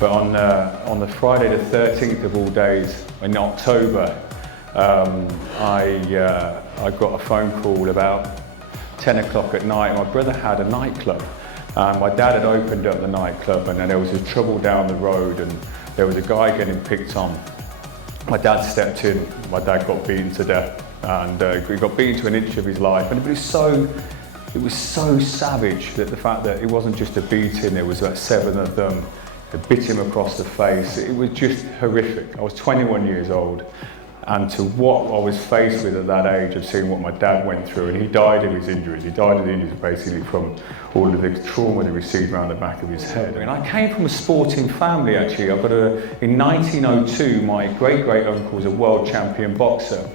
But on the Friday the 13th of all days in October, I got a phone call about 10 o'clock at night. My brother had a nightclub. My dad had opened up the nightclub, and then there was a trouble down the road, and there was a guy getting picked on. My dad stepped in. My dad got beaten to death, and he got beaten to an inch of his life. And it was so savage that the fact that it wasn't just a beating, there was about 7 of them. They bit him across the face. It was just horrific. I was 21 years old, and to what I was faced with at that age of seeing what my dad went through, and he died of his injuries. He died of the injuries basically from all of the trauma that he received around the back of his head. And I came from a sporting family actually. In 1902, my great-great-uncle was a world champion boxer.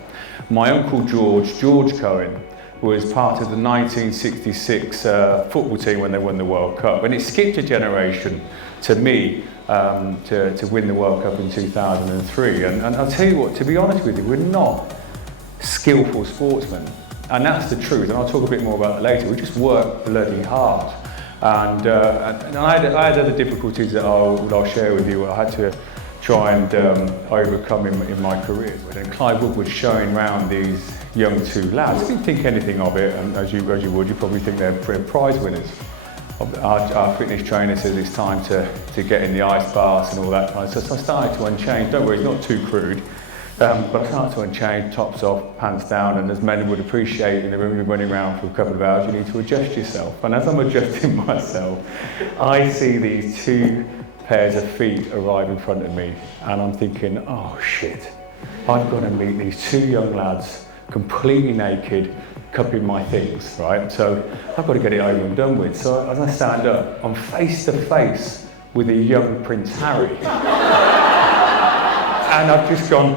My uncle George Cohen, was part of the 1966 football team when they won the World Cup. And it skipped a generation to me to win the World Cup in 2003. And I'll tell you what, to be honest with you, we're not skillful sportsmen. And that's the truth, and I'll talk a bit more about it later. We just work bloody hard. And I had other difficulties that I'll share with you. I had to try and overcome in my career. And Clive Wood was showing round these young 2 lads. I didn't think anything of it, and as you would, you probably think they're prize winners. Our fitness trainer says it's time to get in the ice baths and all that kind of stuff. So I started to unchange. Don't worry, it's not too crude. But I started to unchange, tops off, pants down, and as men would appreciate in the room, you're running around for a couple of hours, you need to adjust yourself. And as I'm adjusting myself, I see these 2 pairs of feet arrive in front of me, and I'm thinking, oh shit, I've got to meet these 2 young lads, completely naked, cupping my things, right? So I've got to get it over and done with. So as I stand up, I'm face to face with a young Prince Harry. And I've just gone,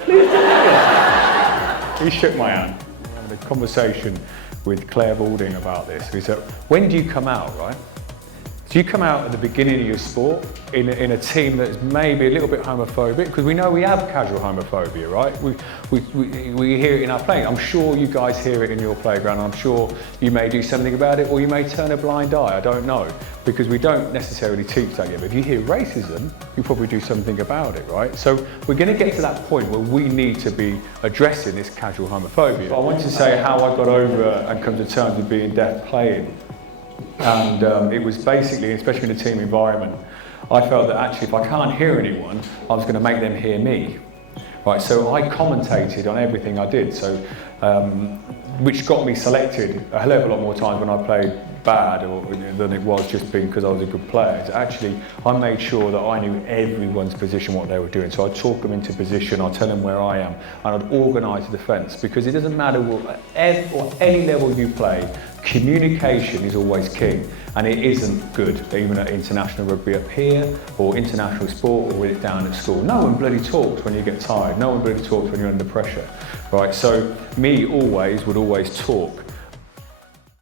please do it. He shook my hand. I had a conversation with Claire Balding about this. He said, when do you come out, right? Do you come out at the beginning of your sport in a team that's maybe a little bit homophobic? Because we know we have casual homophobia, right? We hear it in our playing. I'm sure you guys hear it in your playground. I'm sure you may do something about it, or you may turn a blind eye. I don't know, because we don't necessarily teach that yet. But if you hear racism, you probably do something about it, right? So we're going to get to that point where we need to be addressing this casual homophobia. But I want to say how I got over and come to terms with being deaf playing. And it was basically, especially in a team environment, I felt that actually if I can't hear anyone, I was going to make them hear me. Right, so I commentated on everything I did, so which got me selected a hell of a lot more times when I played bad than it was just being because I was a good player. So actually, I made sure that I knew everyone's position, what they were doing. So I'd talk them into position, I'd tell them where I am, and I'd organise the defence, because it doesn't matter at any level you play, communication is always king, and it isn't good, even at international rugby up here, or international sport, or with it down at school. No one bloody talks when you get tired, no one bloody talks when you're under pressure, right? So me would always talk.